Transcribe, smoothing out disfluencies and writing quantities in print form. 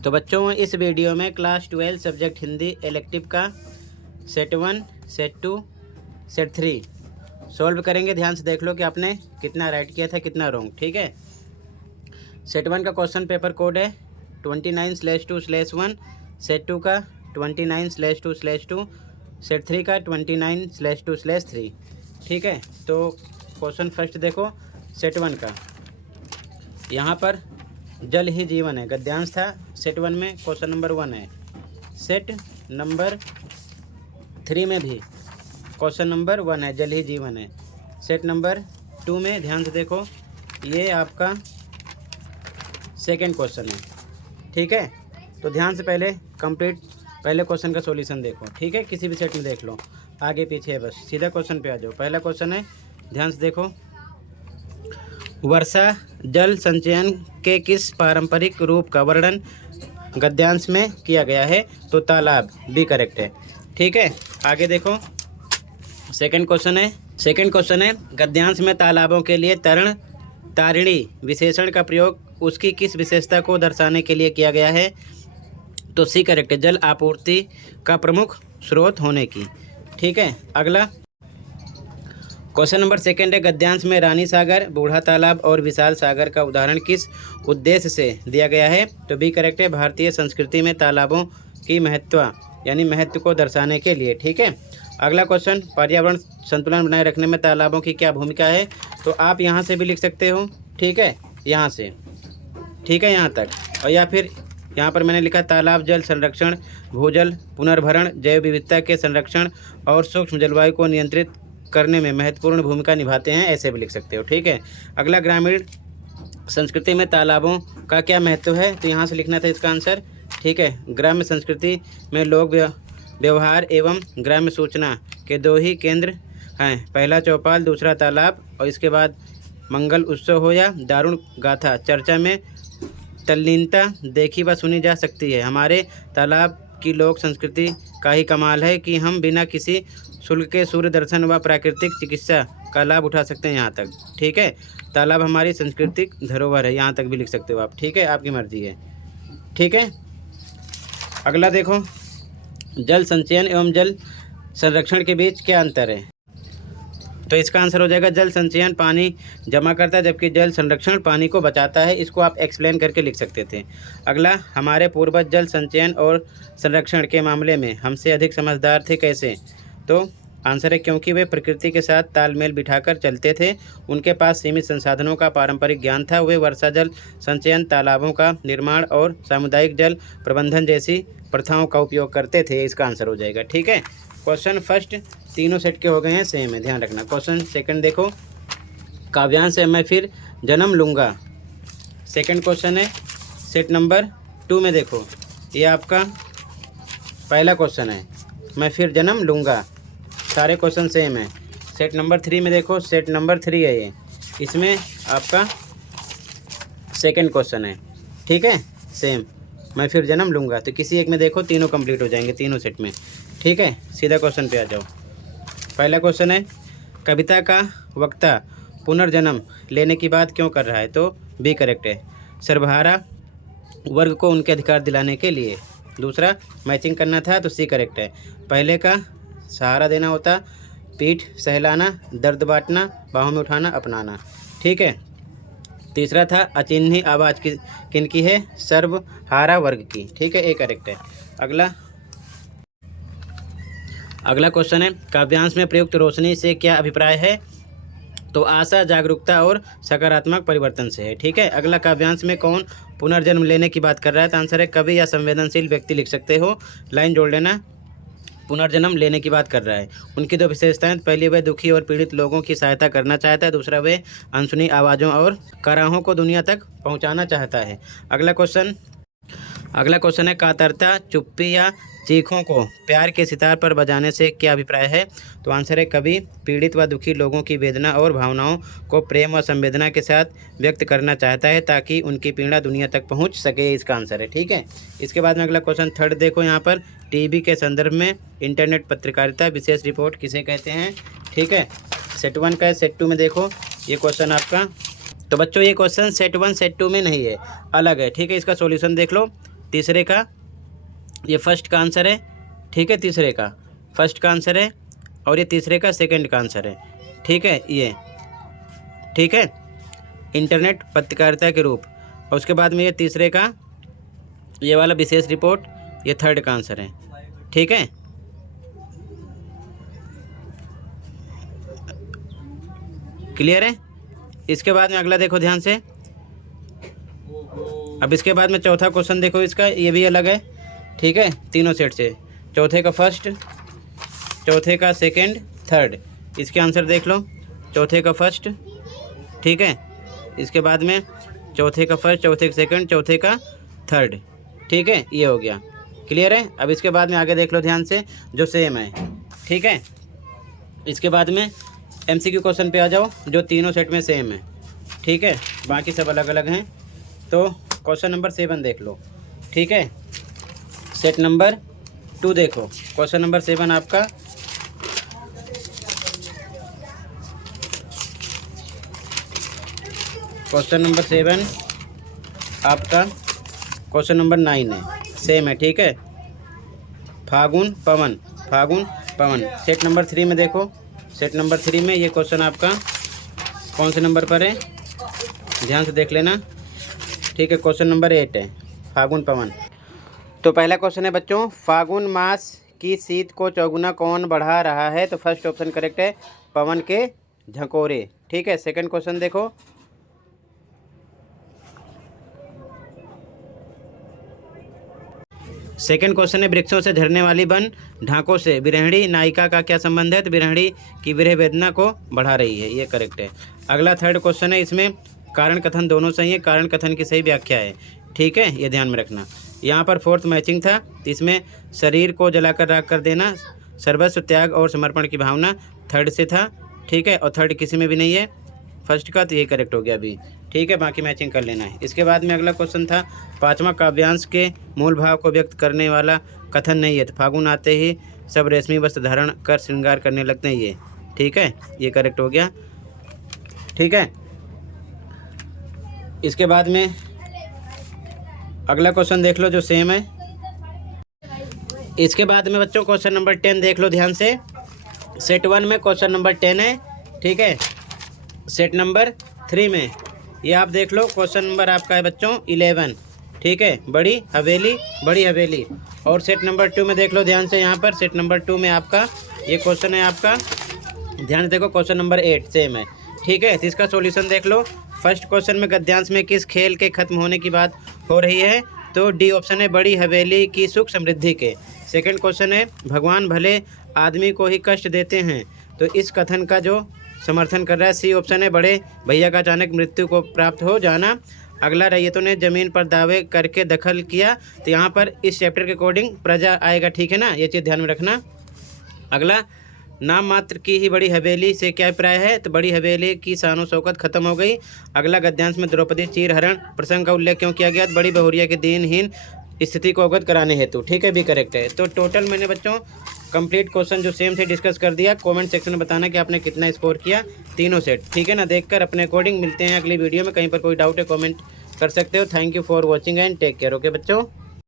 तो बच्चों इस वीडियो में क्लास 12 सब्जेक्ट हिंदी इलेक्टिव का सेट 1, सेट 2, सेट 3 सॉल्व करेंगे। ध्यान से देख लो कि आपने कितना राइट किया था, कितना रॉन्ग। ठीक है। सेट 1 का क्वेश्चन पेपर कोड है 29/2/1, सेट 2 का 29/2/2, सेट 3 का 29/2/3। ठीक है। तो क्वेश्चन फर्स्ट देखो सेट 1 का। यहाँ पर जल ही जीवन है, गद्यांश था सेट 1 में, क्वेश्चन नंबर 1 है। सेट नंबर 3 में भी क्वेश्चन नंबर 1 है, जल ही जीवन है। सेट नंबर 2 में ध्यान से देखो, ये आपका सेकंड क्वेश्चन है। ठीक है। तो ध्यान से पहले पहले क्वेश्चन का सॉल्यूशन देखो। ठीक है, किसी भी सेट में देख लो, आगे पीछे है, बस सीधा क्वेश्चन पे आ जाओ। पहला क्वेश्चन है, ध्यान से देखो, वर्षा जल संचयन के किस पारंपरिक रूप का वर्णन गद्यांश में किया गया है? तो तालाब, बी करेक्ट है। ठीक है, आगे देखो सेकंड क्वेश्चन है गद्यांश में तालाबों के लिए तरण तारिणी विशेषण का प्रयोग उसकी किस विशेषता को दर्शाने के लिए किया गया है? तो सी करेक्ट है, जल आपूर्ति का प्रमुख स्रोत होने की। ठीक है, अगला क्वेश्चन नंबर सेकंड है, गद्यांश में रानी सागर, बूढ़ा तालाब और विशाल सागर का उदाहरण किस उद्देश्य से दिया गया है? तो बी करेक्ट है, भारतीय संस्कृति में तालाबों की महत्व को दर्शाने के लिए। ठीक है, अगला क्वेश्चन, पर्यावरण संतुलन बनाए रखने में तालाबों की क्या भूमिका है? तो आप यहाँ से भी लिख सकते हो। ठीक है, यहाँ से, ठीक है, यहाँ तक, और या फिर यहाँ पर मैंने लिखा तालाब जल संरक्षण, भूजल पुनर्भरण, जैव विविधता के संरक्षण और सूक्ष्म जलवायु को नियंत्रित करने में महत्वपूर्ण भूमिका निभाते हैं, ऐसे भी लिख सकते हो। ठीक है, अगला ग्रामीण संस्कृति में तालाबों का क्या महत्व है? तो यहाँ से लिखना था इसका आंसर। ठीक है, ग्राम्य संस्कृति में लोक व्यवहार एवं ग्राम्य सूचना के दो ही केंद्र हैं, पहला चौपाल, दूसरा तालाब, और इसके बाद मंगल उत्सव हो या दारुण गाथा चर्चा में तल्लीनता देखी व सुनी जा सकती है। हमारे तालाब की लोक संस्कृति का ही कमाल है कि हम बिना किसी शुल्क के सूर्य दर्शन व प्राकृतिक चिकित्सा का लाभ उठा सकते हैं यहाँ तक। ठीक है, तालाब हमारी सांस्कृतिक धरोहर है, यहाँ तक भी लिख सकते हो आप। ठीक है, आपकी मर्जी है। ठीक है, अगला देखो, जल संचयन एवं जल संरक्षण के बीच क्या अंतर है? तो इसका आंसर हो जाएगा, जल संचयन पानी जमा करता है जबकि जल संरक्षण पानी को बचाता है। इसको आप एक्सप्लेन करके लिख सकते थे। अगला, हमारे पूर्वज जल संचयन और संरक्षण के मामले में हमसे अधिक समझदार थे, कैसे? तो आंसर है, क्योंकि वे प्रकृति के साथ तालमेल बिठाकर चलते थे, उनके पास सीमित संसाधनों का पारंपरिक ज्ञान था, वे वर्षा जल संचयन, तालाबों का निर्माण और सामुदायिक जल प्रबंधन जैसी प्रथाओं का उपयोग करते थे। इसका आंसर हो जाएगा। ठीक है, क्वेश्चन फर्स्ट तीनों सेट के हो गए हैं, सेम है, ध्यान रखना। क्वेश्चन सेकंड देखो, काव्यांश है मैं फिर जन्म लूँगा, सेकंड क्वेश्चन है। सेट नंबर 2 में देखो, ये आपका पहला क्वेश्चन है, मैं फिर जन्म लूँगा, सारे क्वेश्चन सेम है। सेट नंबर 3 में देखो, सेट नंबर 3 है ये, इसमें आपका सेकंड क्वेश्चन है। ठीक है, सेम, मैं फिर जन्म लूँगा। तो किसी एक में देखो, तीनों कंप्लीट हो जाएंगे, तीनों सेट में। ठीक है, सीधा क्वेश्चन पे आ जाओ। पहला क्वेश्चन है, कविता का वक्ता पुनर्जन्म लेने की बात क्यों कर रहा है? तो बी करेक्ट है, सर्वहारा वर्ग को उनके अधिकार दिलाने के लिए। दूसरा, मैचिंग करना था, तो सी करेक्ट है, पहले का सहारा देना होता, पीठ सहलाना, दर्द बांटना, बाहों में उठाना, अपनाना। ठीक है, तीसरा था, अचिन्ही आवाज़ किनकी है? सर्वहारा वर्ग की। ठीक है, ए करेक्ट है। अगला क्वेश्चन है, काव्यांश में प्रयुक्त रोशनी से क्या अभिप्राय है? तो आशा, जागरूकता और सकारात्मक परिवर्तन से है। ठीक है, अगला, काव्यांश में कौन पुनर्जन्म लेने की बात कर रहा है? तो आंसर है, कवि या संवेदनशील व्यक्ति लिख सकते हो, लाइन जोड़ लेना, पुनर्जन्म लेने की बात कर रहा है। उनकी दो विशेषताएं, पहली वह दुखी और पीड़ित लोगों की सहायता करना चाहता है, दूसरा वह अनसुनी आवाज़ों और कराहों को दुनिया तक पहुंचाना चाहता है। अगला क्वेश्चन है, कातरता, चुप्पी या चीखों को प्यार के सितार पर बजाने से क्या अभिप्राय है? तो आंसर है, कवि पीड़ित व दुखी लोगों की वेदना और भावनाओं को प्रेम व संवेदना के साथ व्यक्त करना चाहता है ताकि उनकी पीड़ा दुनिया तक पहुंच सके। इसका आंसर है। ठीक है, इसके बाद में अगला क्वेश्चन थर्ड देखो, यहाँ पर टीवी के संदर्भ में इंटरनेट पत्रकारिता विशेष रिपोर्ट किसे कहते हैं? ठीक है, सेट 1 का है, सेट 2 में देखो ये क्वेश्चन आपका। तो बच्चों ये क्वेश्चन सेट 1 सेट 2 में नहीं है, अलग है। ठीक है, इसका सॉल्यूशन देख लो। तीसरे का ये फर्स्ट का आंसर है, ठीक है, तीसरे का फर्स्ट का आंसर है, और ये तीसरे का सेकंड का आंसर है, ठीक है, ये ठीक है, इंटरनेट पत्रकारिता के रूप। और उसके बाद में ये तीसरे का ये वाला विशेष रिपोर्ट, ये थर्ड का आंसर है, ठीक है। क्लियर है। इसके बाद में अगला देखो ध्यान से। अब इसके बाद में चौथा क्वेश्चन देखो, इसका ये भी अलग है, ठीक है, तीनों सेट से, चौथे का फर्स्ट, चौथे का सेकंड, थर्ड, इसके आंसर देख लो। चौथे का फर्स्ट, ठीक है, इसके बाद में चौथे का फर्स्ट, चौथे का सेकंड, चौथे का थर्ड, ठीक है, ये हो गया। क्लियर है। अब इसके बाद में आगे देख लो ध्यान से, जो सेम है, ठीक है। इसके बाद में MCQ क्वेश्चन पे आ जाओ, जो तीनों सेट में सेम है, ठीक है, बाकी सब अलग अलग हैं। तो क्वेश्चन नंबर 7 देख लो, ठीक है, सेट नंबर 2 देखो। क्वेश्चन नंबर 7 आपका क्वेश्चन नंबर 7 आपका क्वेश्चन नंबर 9 है, सेम है, ठीक है, फागुन पवन, फागुन पवन। सेट नंबर 3 में देखो, सेट नंबर 3 में ये क्वेश्चन आपका कौन से नंबर पर है, ध्यान से देख लेना, ठीक है, क्वेश्चन नंबर 8 है, फागुन पवन। तो पहला क्वेश्चन है बच्चों, फागुन मास की शीत को चौगुना कौन बढ़ा रहा है? तो फर्स्ट ऑप्शन करेक्ट है, पवन के झकोरे, ठीक है। सेकंड क्वेश्चन देखो, सेकंड क्वेश्चन है, वृक्षों से झरने वाली वन ढाकों से विरहणी नायिका का क्या संबंध है? तो विरहणी की विरह वेदना को बढ़ा रही है, ये करेक्ट है। अगला थर्ड क्वेश्चन है, इसमें कारण कथन दोनों सही है, कारण कथन की सही व्याख्या है, ठीक है, ये ध्यान में रखना। यहाँ पर फोर्थ मैचिंग था, इसमें शरीर को जलाकर राख कर देना, सर्वस्व त्याग और समर्पण की भावना थर्ड से था, ठीक है, और थर्ड किसी में भी नहीं है फर्स्ट का, तो ये करेक्ट हो गया अभी, ठीक है, बाकी मैचिंग कर लेना है। इसके बाद में अगला क्वेश्चन था, पांचवा काव्यांश के मूल भाव को व्यक्त करने वाला कथन नहीं है? तो फागुन आते ही सब रेशमी वस्त्र धारण कर श्रृंगार करने लगते हैं, ये ठीक है, ये करेक्ट हो गया, ठीक है। इसके बाद में अगला क्वेश्चन देख लो, जो सेम है। इसके बाद में बच्चों क्वेश्चन नंबर 10 देख लो ध्यान से। सेट 1 में क्वेश्चन नंबर 10 है, ठीक है। सेट नंबर 3 में ये आप देख लो, क्वेश्चन नंबर आपका है बच्चों 11, ठीक है, बड़ी हवेली, बड़ी हवेली। और सेट नंबर 2 में देख लो ध्यान से, यहाँ पर सेट नंबर 2 में आपका ये क्वेश्चन है आपका, ध्यान से देखो, क्वेश्चन नंबर 8 सेम है, ठीक है। तो इसका सॉल्यूशन देख लो। फर्स्ट क्वेश्चन में गद्यांश में किस खेल के खत्म होने की बात हो रही है? तो डी ऑप्शन है, बड़ी हवेली की सुख समृद्धि के। सेकंड क्वेश्चन है, भगवान भले आदमी को ही कष्ट देते हैं, तो इस कथन का जो समर्थन कर रहा है, सी ऑप्शन है, बड़े भैया का अचानक मृत्यु को प्राप्त हो जाना। अगला, रैयतों ने जमीन पर दावे करके दखल किया, तो यहाँ पर इस चैप्टर के अकॉर्डिंग प्रजा आएगा, ठीक है ना, ये चीज़ ध्यान में रखना। अगला, नाम मात्र की ही बड़ी हवेली से क्या अभिप्राय है? तो बड़ी हवेली की शानो शौकत खत्म हो गई। अगला, गद्यांश में द्रौपदी चीरहरण प्रसंग का उल्लेख क्यों किया गया? तो बड़ी बहुरिया के दीनहीन स्थिति को अवगत कराने हेतु, ठीक है, भी करेक्ट है। तो टोटल मैंने बच्चों कंप्लीट क्वेश्चन जो सेम थे डिस्कस कर दिया। कमेंट सेक्शन में बताना कि आपने कितना स्कोर किया तीनों सेट, ठीक है ना, देखकर अपने अकॉर्डिंग मिलते हैं अगली वीडियो में। कहीं पर कोई डाउट है कमेंट कर सकते हो। Thank you for watching and take care, okay बच्चों।